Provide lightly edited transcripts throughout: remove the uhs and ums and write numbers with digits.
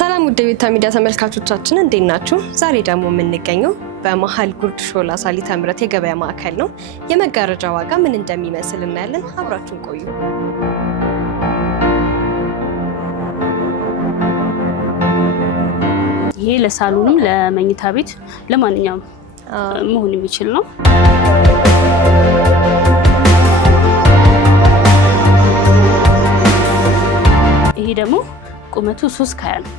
ሰላም ውድ ቤታ ሚዲያ ተመልካቾቻችን እንዴት ናችሁ? ዛሬ ደግሞ የምንገኘው በመሃል ጉርድ ሾላ ሳሊተ ምሕረት የገበያ ማዕከል ነው። የመጋረጃ ዋጋ ምን እንደሚመስል እናያለን። አብራችሁን ቆዩ። ይሄ ለሳሎንም ለመኝታ ቤት ለማንኛውም መሆን የሚችል ነው። ይሄ ደግሞ ቁመቱ 3.20 ነው።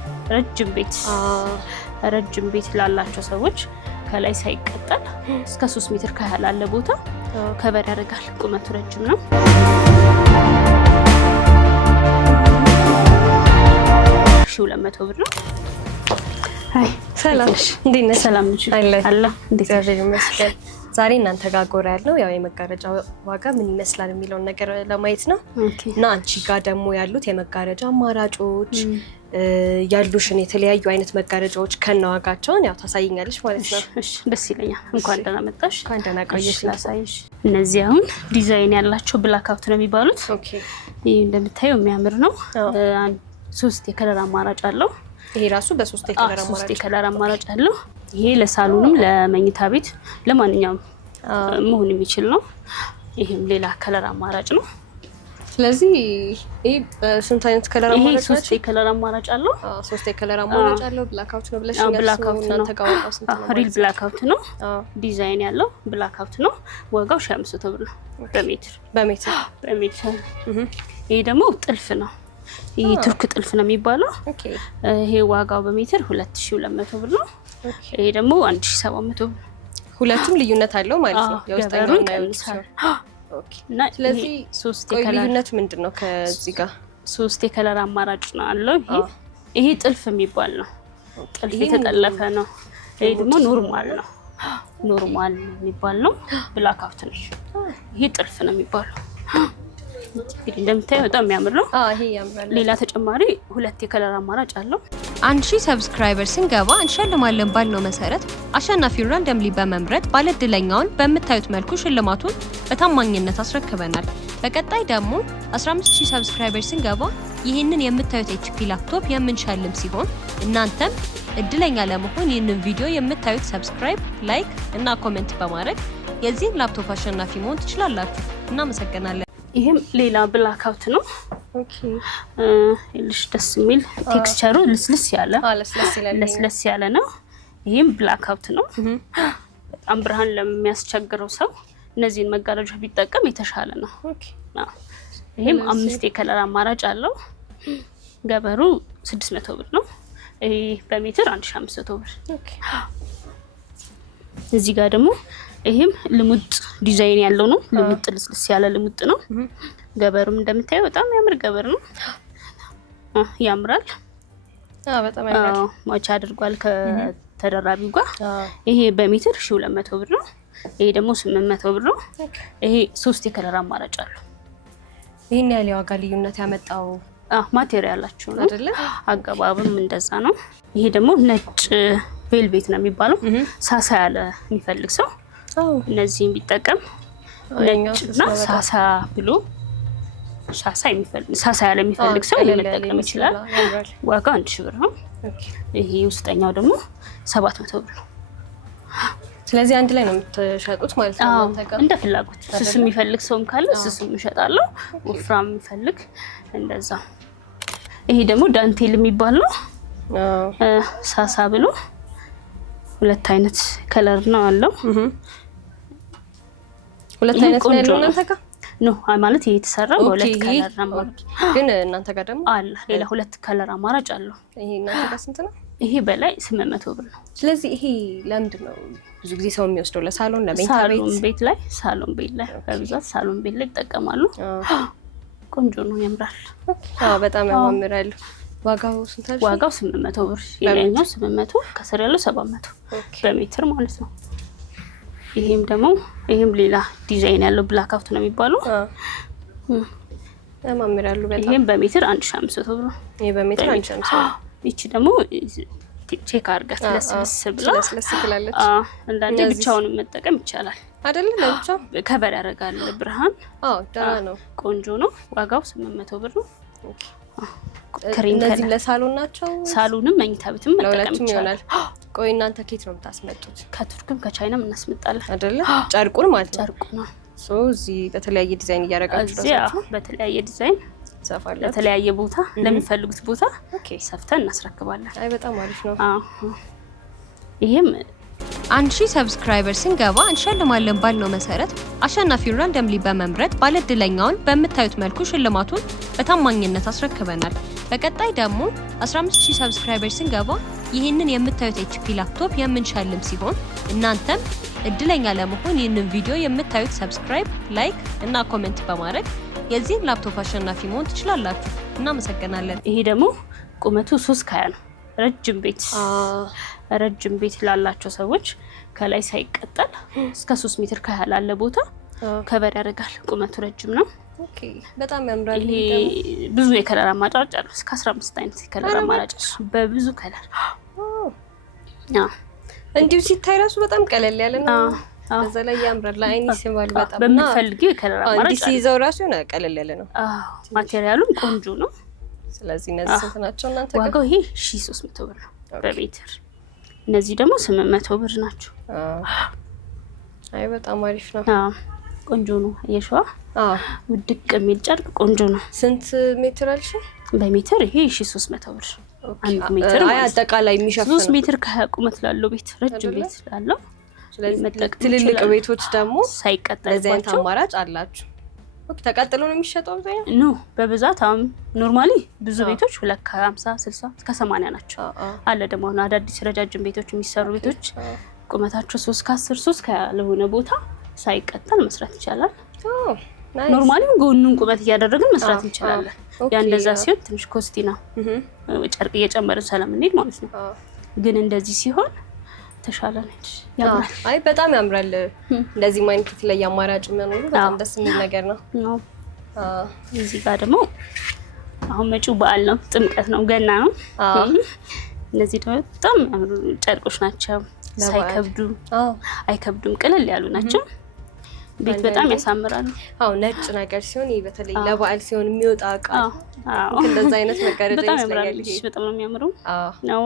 ረጅም ቤት ላላቸው ሰዎች ከላይ ሳይቀጠል እስከ 3 ሜትር ከ20 ላለ ቦታ ከበር ያደርጋል። ቁመቱ ረጅም ነው። ሺው 200 ብር ነው። አይ ሰላም እንዴት ነሽ? ሰላም ነሽ? አላ እንዴት ነሽ? ዛሬ እናንተ ጋር ጎራ ያለው ያው የመጋረጃ ዋጋ ምን ይመስላል የሚለውን ነገር ለማየት ነው። እና አንቺ ጋር ደግሞ ያሉት የመጋረጃ አማራጮች ያሉሽን የተለያዩ አይነት መጋረጃዎች ከነዋጋቸውን ያው ታሳይኛለሽ ማለት ነው። እሺ ደስ ይለኛል። እንኳን ደህና መጣሽ። እንኳን ደህና ቆየሽ። ላሳይሽ። እነዚህ አሁን ዲዛይን ያላቸው ብላክ አውት ነው የሚባሉት። ኦኬ ይሄ እንደምታየው የሚያምር ነው። 3 የከለር አማራጭ አለው። ይሄ ራሱ በ3 የከለር አማራጭ አለው። ይሄ ለሳሎንም ለመኝታ ቤት ለማንኛውም መሆን የሚችል ነው። ይሄም ሌላ ከለር አማራጭ ነው። ስለዚህ ይሄ ስንት አይነት ከለር አማራጭ ነው? 3 የከለር አማራጭ አለው። 3 የከለር አማራጭ አለው። ብላክ አውት ነው ብለሽኛል። ብላክ አውት ነው። እናንተ ጋር ዋጋው ስንት ነው? ሪል ብላክ አውት ነው። ዲዛይን ያለው ብላክ አውት ነው። ዋጋው 1500 ብር ነው በሜትር። ይሄ ደግሞ ጥልፍ ነው። ይሄ ቱርክ ጥልፍ ነው የሚባለው። ይሄ ዋጋው በሜትር 2200 ብር ነው። ይሄ ደግሞ 1700 ብር። ሁለቱም ልዩነት አለው ማለት ነው። የውስጠኛው እና የውጭው። እና ስለዚህ 3 የከለር ልዩነት ምንድነው? ከዚህ ጋር 3 የከለር አማራጭ ነው አለው። ይሄ ጥልፍ የሚባል ነው። ጥልፍ የተጠለፈ ነው። ይሄ ደግሞ ኖርማል ነው። ኖርማል የሚባል ነው። ብላክ አውት ነው። ይሄ ጥልፍ ነው የሚባለው። እንግዲህ እንደምታየው በጣም የሚያምር ነው። ይሄ ያምራል። ሌላ ተጨማሪ 2 የከለር አማራጭ አለው። 1000 ሰብስክራይበር ስንገባ እንሸልማለን ባልነው መሰረት አሸናፊውን ራንደምሊ በመምረጥ ባለድለኛውን በምታዩት መልኩ ሽልማቱን በታማኝነት አስረክበናል። በቀጣይ ደግሞ 15000 ሰብስክራይበር ስንገባ ይህንን የምታዩት HP ላፕቶፕ የምንሸልም ሲሆን እናንተም እድለኛ ለመሆን ይህንን ቪዲዮ የምታዩት ሰብስክራይብ፣ ላይክ እና ኮሜንት በማድረግ የዚህን ላፕቶፕ አሸናፊ መሆን ትችላላችሁ። እናመሰግናለን። ይሄም ሌላ ብላክ አውት ነው። ልሽ ደስ የሚል ቴክስቸሩ ለስለስ ያለ ነው። ይሄም ብላክ አውት ነው። በጣም ብርሃን ለሚያስቸግረው ሰው እነዚህን መጋረጃ ቢጠቀም የተሻለ ነው። ይሄም 5 የከለር አማራጭ አለው። ገበሩ 600 ብር ነው። ይሄ በሜትር 1500 ብር። እዚህ ጋር ደግሞ ይሄም ልሙጥ ዲዛይን ያለው ነው። ልሙጥ ልስልስ ያለ ልሙጥ ነው። ገበሩም እንደምታየው በጣም ያምር ገበር ነው። ያምራል። በጣም ያምራል። ማች አድርጓል ከተደራቢው ጋር። ይሄ በሜትር 1200 ብር ነው። ይሄ ደግሞ 800 ብር ነው። ይሄ 3 የከለር አማራጭ አለው። ይሄን ያለ ዋጋ ልዩነት ያመጣው ማቴሪያላቸው ነው አይደለ? አገባብም እንደዛ ነው። ይሄ ደግሞ ነጭ ቬልቬት ነው የሚባለው። ሳሳ ያለ የሚፈልግ ሰው እነዚህን ቢጠቀም ነጭና ሳሳ ብሎ ሳሳ ያለ የሚፈልግ ሰው መጠቀም ይችላል። ዋጋው 1000 ብር ነው። ይሄ ውስጠኛው ደግሞ 700 ብር ነው። ስለዚህ አንድ ላይ ነው የምትሸጡት ማለት ነው? እንደ ፍላጎት ስስ የሚፈልግ ሰውም ካለ ስስም እሸጣለሁ። ወፍራም የሚፈልግ እንደዛ። ይሄ ደግሞ ዳንቴል የሚባል ነው። ሳሳ ብሎ 2 አይነት ከለር ነው አለው። 2 አይነት ነው ያለው እናንተ ጋር ነው ማለት ይሄ የተሰራው በ2 ከለር ነው። ግን እናንተ ጋር ደግሞ አለ ሌላ 2 ከለር አማራጭ አለው። ይሄ እናንተ ጋር ስንት ነው? ይሄ በላይ 800 ብር ነው። ስለዚህ ይሄ ለምንድን ነው ብዙ ጊዜ ሰው የሚወስደው? ለሳሎን ለመኝታ ቤት? ሳሎን ቤት ላይ በብዛት ሳሎን ቤት ላይ ይጠቀማሉ። ቆንጆ ነው፣ ያምራል። በጣም ያማምራል። ዋጋው ስንት ነው? ዋጋው 800 ብር። የላይኛው 800 ከስር ያለው 700 በሜትር ማለት ነው። ይሄም ደግሞ ሌላ ዲዛይን ያለው ብላክ አውት ነው የሚባለው። ያማምራሉ በጣም። ይሄም በሜትር 1500 ብር ነው። ይሄ በሜትር 1500። እቺ ደግሞ ቼክ አድርጋት ለስለስ ብላለች። አንዳንዴ ብቻውን መጠቀም ይቻላል አይደል? ለብቻው ከበር ያደርጋል ብርሃን። ደህና ነው፣ ቆንጆ ነው። ዋጋው 800 ብር ነው። ክሬም እነዚህ ለሳሎን ናቸው? ሳሎንም መኝታ ቤትም መጠቀም ይችላል። ቆይ እናንተ ከየት ነው የምታስመጡት? ከቱርክም ከቻይናም እናስመጣለን አይደለ? ጨርቁን ማለት ነው። ጨርቁ ነው እዚህ በተለያየ ዲዛይን እያደረጋችሁ ነው? በተለያየ ዲዛይን ሰፋለ በተለያየ ቦታ ለሚፈልጉት ቦታ ሰፍተን እናስረክባለን። አይ በጣም አሪፍ ነው። ይሄም 1000 ሰብስክራይበር ስንገባ እንሸልማለን ባልነው መሰረት አሸናፊውን ራንደምሊ በመምረጥ ባለድለኛውን በምታዩት መልኩ ሽልማቱን በታማኝነት አስረክበናል። በቀጣይ ደግሞ 15000 ሰብስክራይበር ስንገባ ይህንን የምታዩት HP ላፕቶፕ የምንሸልም ሲሆን እናንተም እድለኛ ለመሆን ይህንን ቪዲዮ የምታዩት ሰብስክራይብ፣ ላይክ እና ኮሜንት በማድረግ የዚህን ላፕቶፕ አሸናፊ መሆን ትችላላችሁ። እናመሰግናለን። ይሄ ደግሞ ቁመቱ 320 ነው። ረጅም ቤት ላላቸው ሰዎች ከላይ ሳይቀጠል እስከ 3 ሜትር ከ20 ላለ ቦታ ከበር ያደርጋል። ቁመቱ ረጅም ነው። ኦኬ በጣም ያምራል። ይሄ ብዙ የከለር አማራጭ አለው። እስከ 15 አይነት የከለር አማራጭ በብዙ ከለር እንዲሁ ሲታይ ራሱ በጣም ቀለል ያለ ነው። በዛ ላይ ያምራል። ለአይን ይስባል በጣም በምትፈልጊው የከለር አማራጭ ሲይዘው ራሱ ነው ቀለል ያለ ነው። ማቴሪያሉም ቆንጆ ነው። ስለዚህ እነዚህ ስንት ናቸው እናንተ? ዋጋው ይሄ 1300 ብር ነው በሜትር። እነዚህ ደግሞ 800 ብር ናቸው። አይ በጣም አሪፍ ነው። ቆንጆ ነው። የሸዋ ውድቅ የሚል ጨርቅ ቆንጆ ነው። ስንት ሜትር አልሽ? በሜትር ይሄ 1300 ብር። አንድ ሜትር አጠቃላይ የሚሸፍነው 3 ሜትር ከቁመት ላለው ቤት ረጅም ቤት ላለው። ስለዚህ ትልልቅ ቤቶች ደግሞ ሳይቀጠል ለዛን አማራጭ አላችሁ። ኦኬ ተቀጥሎ ነው የሚሸጠው ዘይና? ኖ በብዛት ኖርማሊ ብዙ ቤቶች 250 60 እስከ 80 ናቸው። አለ ደግሞ አዳዲስ ረጃጅም ቤቶች የሚሰሩ ቤቶች ቁመታቸው 3 ከ10 3 ከለሆነ ቦታ ሳይቀጠል መስራት ይቻላል። ኖርማሊም ጎኑን ቁመት እያደረግን መስራት እንችላለን። ያ እንደዛ ሲሆን ትንሽ ኮስቲ ነው። ጨርቅ እየጨመርን ስለምንሄድ ማለት ነው። ግን እንደዚህ ሲሆን ተሻለ ነች። ያምራል። አይ በጣም ያምራል። እንደዚህ ማይንት ላይ አማራጭ መኖሩ በጣም ደስ የሚል ነገር ነው። እዚህ ጋር ደግሞ አሁን መጪው በዓል ነው፣ ጥምቀት ነው፣ ገና ነው። እነዚህ ደግሞ በጣም ጨርቆች ናቸው። ሳይከብዱ አይከብዱም፣ ቅልል ያሉ ናቸው። ቤት በጣም ያሳምራሉ። ነጭ ነገር ሲሆን በተለይ ለበዓል ሲሆን የሚወጣ እቃ እንደዛ አይነት መጋረጃ ይመስለኛል። በጣም ነው የሚያምረው ነው።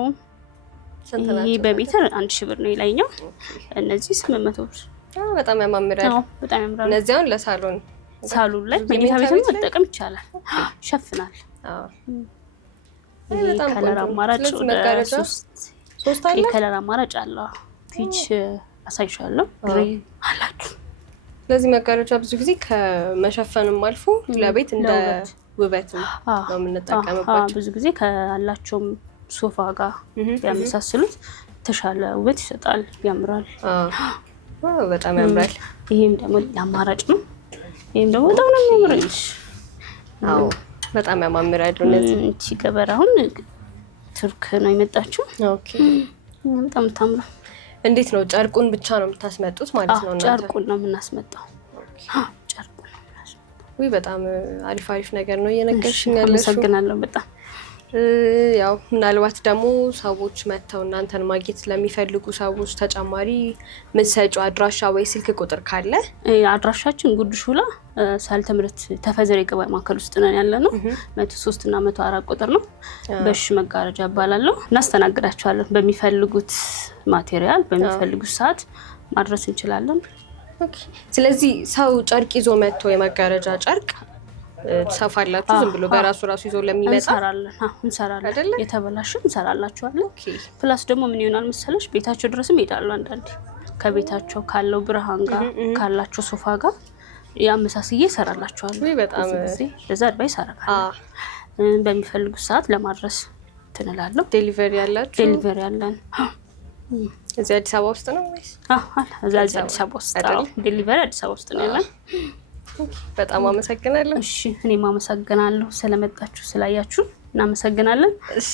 ይሄ በሜትር 1000 ብር ነው የላይኛው። እነዚህ 800 ብር። በጣም ያማምራል። በጣም ያምራል። እነዚህ አሁን ለሳሎን ላይ መኝታ ቤትም መጠቀም ይቻላል። ይሸፍናል። በጣም ከለር አማራጭ ወደ 3 አለ። የከለር አማራጭ አለ። ፒች አሳይሻለሁ። ግሬ አላችሁ። ስለዚህ መጋረጃ ብዙ ጊዜ ከመሸፈንም አልፎ ለቤት እንደ ውበት ነው የምንጠቀምባቸው። ብዙ ጊዜ ካላቸውም ሶፋ ጋር ያመሳስሉት ተሻለ ውበት ይሰጣል፣ ያምራል። በጣም ያምራል። ይሄም ደግሞ አማራጭ ነው። ይሄም ደግሞ በጣም ነው የሚያምረው። በጣም ያማምራል። እነዚህ ገበር አሁን ቱርክ ነው የመጣችው። ኦኬ በጣም ታምራለች። እንዴት ነው? ጨርቁን ብቻ ነው የምታስመጡት ማለት ነው? ጨርቁን ነው የምናስመጣው። ጨርቁን ነው የምናስመጣው። ወይ በጣም አሪፍ ነገር ነው እየነገርሽኝ ያለሽው። አመሰግናለሁ በጣም። ያው ምናልባት ደግሞ ሰዎች መተው እናንተን ማግኘት ለሚፈልጉ ሰዎች ተጨማሪ ምትሰጪው አድራሻ ወይ ስልክ ቁጥር ካለ? አድራሻችን ጉርድ ሾላ ሳልተ ምሕረት ተፈዘር የገበያ ማዕከል ውስጥ ነን ያለነው። 103 እና 104 ቁጥር ነው። በሽ መጋረጃ እባላለሁ። እናስተናግዳቸዋለን። በሚፈልጉት ማቴሪያል በሚፈልጉት ሰዓት ማድረስ እንችላለን። ኦኬ። ስለዚህ ሰው ጨርቅ ይዞ መጥቶ የመጋረጃ ጨርቅ ትሰፋላችሁ? ዝም ብሎ በራሱ ይዞ ለሚመጣ እንሰራለን። የተበላሸ እንሰራላችኋለን። ፕላስ ደግሞ ምን ይሆናል መሰለሽ ቤታቸው ድረስም ይሄዳሉ። አንዳንዴ ከቤታቸው ካለው ብርሃን ጋር ካላቸው ሶፋ ጋር ያመሳስዬ እሰራላችኋለሁ። በጣም ለዛ አድቫይስ አደርጋለሁ። በሚፈልጉት ሰዓት ለማድረስ ትንላለሁ። ዴሊቨሪ ያላችሁ? ዴሊቨሪ ያለን እዚህ አዲስ አበባ ውስጥ ነው ወይስ? እዚህ አዲስ አበባ ውስጥ ነው። ዴሊቨሪ አዲስ አበባ ውስጥ ነው ያለን። በጣም አመሰግናለሁ። እሺ እኔም አመሰግናለሁ ስለመጣችሁ ስላያችሁ እናመሰግናለን። እሺ